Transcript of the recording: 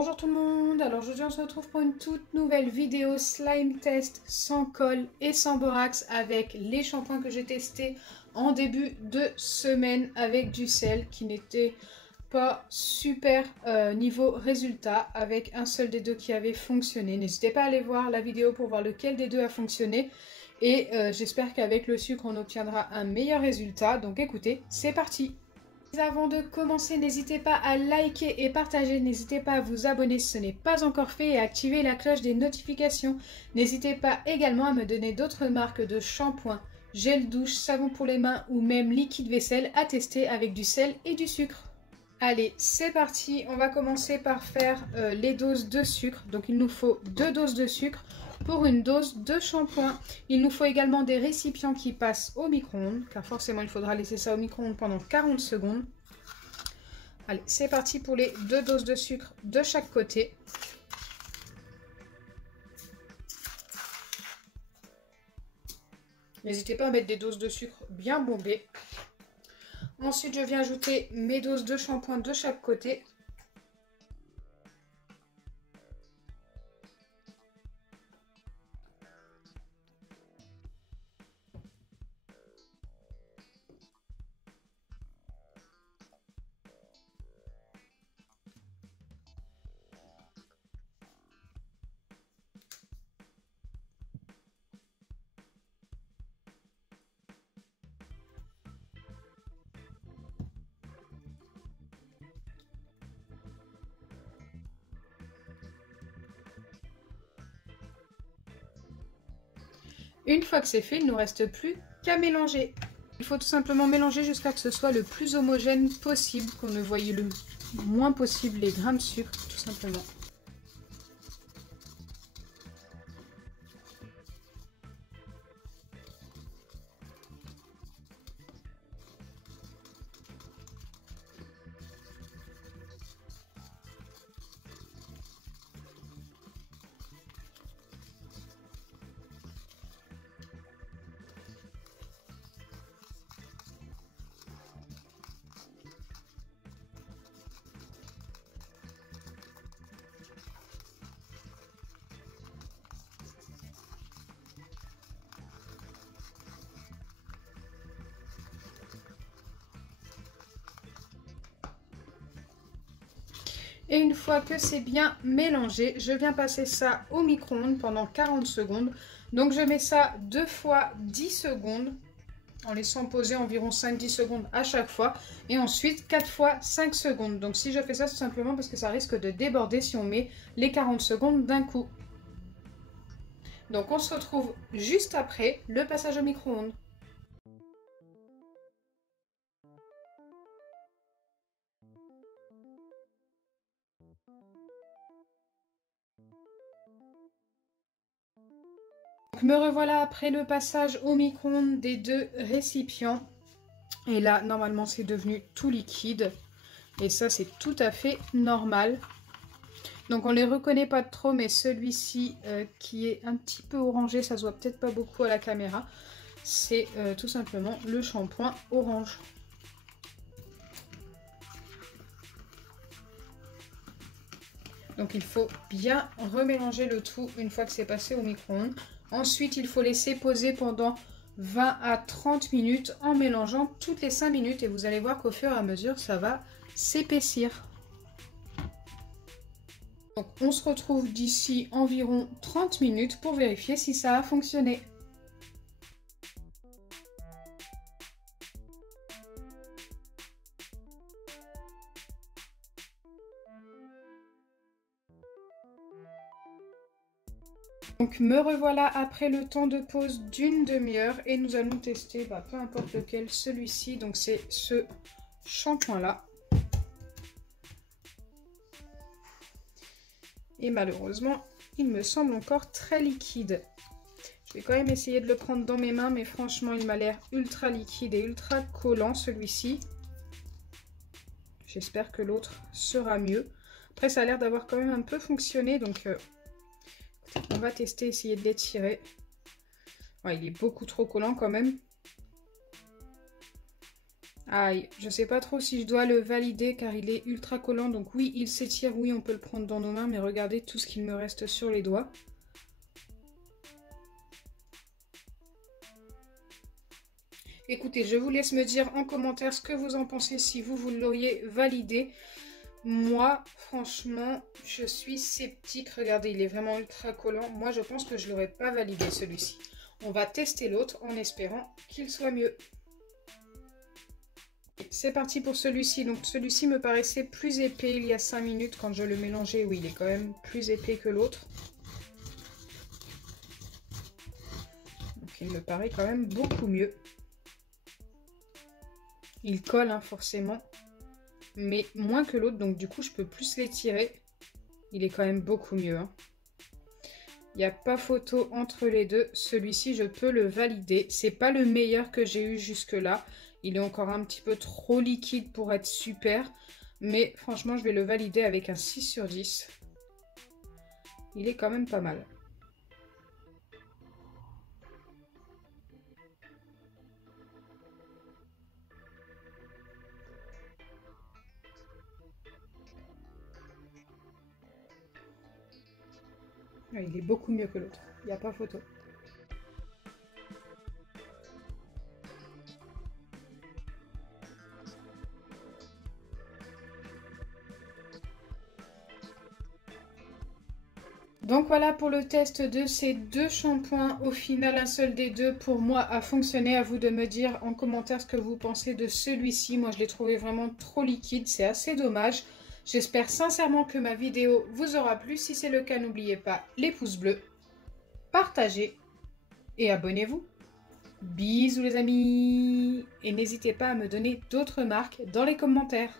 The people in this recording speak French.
Bonjour tout le monde, alors aujourd'hui on se retrouve pour une toute nouvelle vidéo slime test sans colle et sans borax avec les shampoings que j'ai testés en début de semaine avec du sel qui n'était pas super niveau résultat avec un seul des deux qui avait fonctionné. N'hésitez pas à aller voir la vidéo pour voir lequel des deux a fonctionné et j'espère qu'avec le sucre on obtiendra un meilleur résultat. Donc écoutez, c'est parti! Avant de commencer, n'hésitez pas à liker et partager, n'hésitez pas à vous abonner si ce n'est pas encore fait et à activer la cloche des notifications. N'hésitez pas également à me donner d'autres marques de shampoing, gel douche, savon pour les mains ou même liquide vaisselle à tester avec du sel et du sucre. Allez, c'est parti, on va commencer par faire les doses de sucre. Donc il nous faut 2 doses de sucre pour une dose de shampoing. Il nous faut également des récipients qui passent au micro-ondes, car forcément il faudra laisser ça au micro-ondes pendant 40 secondes. Allez, c'est parti pour les 2 doses de sucre de chaque côté. N'hésitez pas à mettre des doses de sucre bien bombées. Ensuite, je viens ajouter mes doses de shampoing de chaque côté. Une fois que c'est fait, il ne nous reste plus qu'à mélanger. Il faut tout simplement mélanger jusqu'à ce que ce soit le plus homogène possible, qu'on ne voie le moins possible les grains de sucre, tout simplement. Et une fois que c'est bien mélangé, je viens passer ça au micro-ondes pendant 40 secondes. Donc je mets ça 2 fois 10 secondes, en laissant poser environ 5-10 secondes à chaque fois. Et ensuite 4 fois 5 secondes. Donc si je fais ça, c'est simplement parce que ça risque de déborder si on met les 40 secondes d'un coup. Donc on se retrouve juste après le passage au micro-ondes. Me revoilà après le passage au micro-ondes des 2 récipients. Et là, normalement, c'est devenu tout liquide. Et ça, c'est tout à fait normal. Donc, on ne les reconnaît pas trop, mais celui-ci qui est un petit peu orangé, ça se voit peut-être pas beaucoup à la caméra. C'est tout simplement le shampoing orange. Donc, il faut bien remélanger le tout une fois que c'est passé au micro-ondes. Ensuite, il faut laisser poser pendant 20 à 30 minutes en mélangeant toutes les 5 minutes. Et vous allez voir qu'au fur et à mesure, ça va s'épaissir. Donc, on se retrouve d'ici environ 30 minutes pour vérifier si ça a fonctionné. Donc me revoilà après le temps de pause d'une demi-heure et nous allons tester, peu importe lequel, celui-ci. Donc c'est ce shampoing là. Et malheureusement, il me semble encore très liquide. Je vais quand même essayer de le prendre dans mes mains, mais franchement, il m'a l'air ultra liquide et ultra collant celui-ci. J'espère que l'autre sera mieux. Après, ça a l'air d'avoir quand même un peu fonctionné, donc... on va tester, essayer de l'étirer. Ouais, il est beaucoup trop collant quand même. Aïe, je sais pas trop si je dois le valider car il est ultra collant. Donc oui, il s'étire, oui, on peut le prendre dans nos mains. Mais regardez tout ce qu'il me reste sur les doigts. Écoutez, je vous laisse me dire en commentaire ce que vous en pensez si vous l'auriez validé. Moi, franchement, je suis sceptique. Regardez, il est vraiment ultra collant. Moi, je pense que je ne l'aurais pas validé celui-ci. On va tester l'autre en espérant qu'il soit mieux. C'est parti pour celui-ci. Donc celui-ci me paraissait plus épais il y a 5 minutes quand je le mélangeais. Oui, il est quand même plus épais que l'autre. Donc il me paraît quand même beaucoup mieux. Il colle hein, forcément, mais moins que l'autre, donc du coup je peux plus l'étirer. Il est quand même beaucoup mieux. Hein. Il n'y a pas photo entre les deux. Celui-ci, je peux le valider. C'est pas le meilleur que j'ai eu jusque-là. Il est encore un petit peu trop liquide pour être super. Mais franchement, je vais le valider avec un 6 sur 10. Il est quand même pas mal. Il est beaucoup mieux que l'autre. Il n'y a pas photo. Donc voilà pour le test de ces deux shampoings. Au final, un seul des deux pour moi a fonctionné. À vous de me dire en commentaire ce que vous pensez de celui-ci. Moi, je l'ai trouvé vraiment trop liquide. C'est assez dommage. J'espère sincèrement que ma vidéo vous aura plu. Si c'est le cas, n'oubliez pas les pouces bleus, partagez et abonnez-vous. Bisous les amis. Et n'hésitez pas à me donner d'autres marques dans les commentaires.